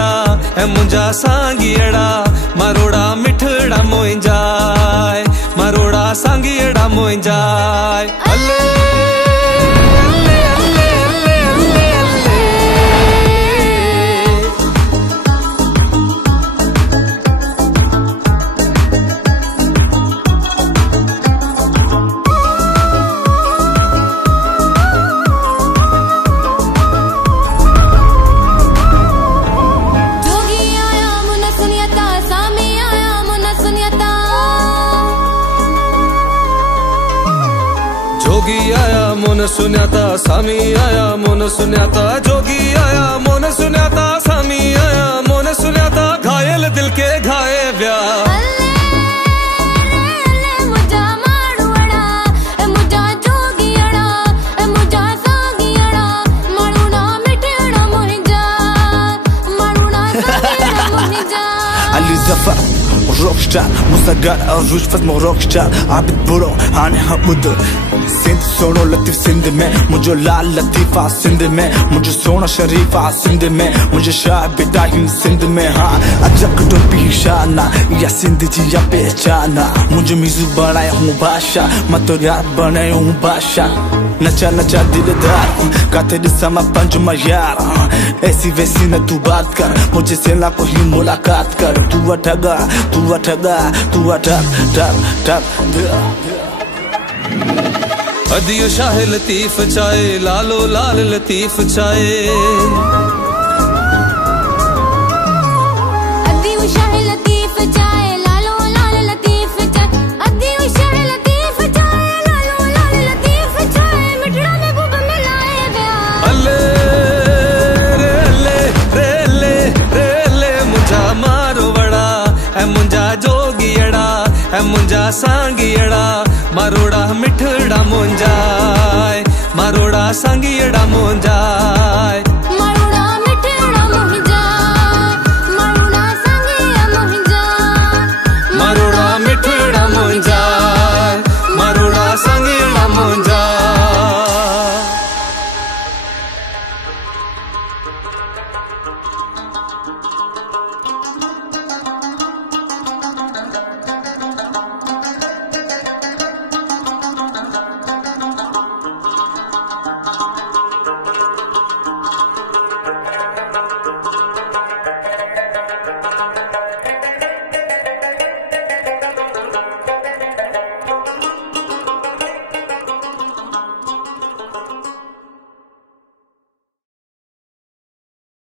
जोगियड़ा ए मुंजा सांगियड़ा मारोड़ा मिठड़ा मोइंजाय मारोड़ा सांगियड़ा मोइंजाय अल्ले जोगी आया मोन सुन्याता सामी आया मोन सुन्याता जोगी आया मोन सुन्याता सामी आया मोन सुन्याता घायल दिल के घाये व्या मुझा मारुड़ा मुझा जोगियड़ा मुझा सांगियड़ा मारुड़ा मिठड़ा मोहिजा मारुड़ा सांगियड़ा मोहिजा Ali Zafar rockstar Musagar Arush Fasmo rockstar Abid Buro Hane Hamudur Sindh Sono Latif Sindh mein Mujhe Lal Latifa Sindh mein Mujhe Sona Sharifa Sindh mein Mujhe Shah Bidahim Sindh mein Haan Ajak to Pishana Ya Sindh ji ya pehchana Mujhe Mizu banaya hu Basha Main to yaar banaya hu Basha नचा नचा दिलदार का तेरे समा पंजमा यार ऐसी वैसी न तू बात कर मुझे से ना कोई मुलाकात कर तू अठगा तू अठगा तू अठग ठग ठग अदियो शाह लतीफ चाहे लालो लाल लतीफ चाहे अदियो शाह लतीफ चाहे लालो लाल लतीफ चाहे अदियो शाह लतीफ चाहे लालो लाल लतीफ चाहे मिठड़ा में खूब मिलाए व्या अल्ले रे अल्ले रे अल्ले रे अल्ले मुझा मारो वड़ा ए मुंजा जोगियड़ा ए मुंजा सांगियड़ा मारोड़ा मिठड़ा मोंजाय मारोड़ा सांगियड़ा मोंजाय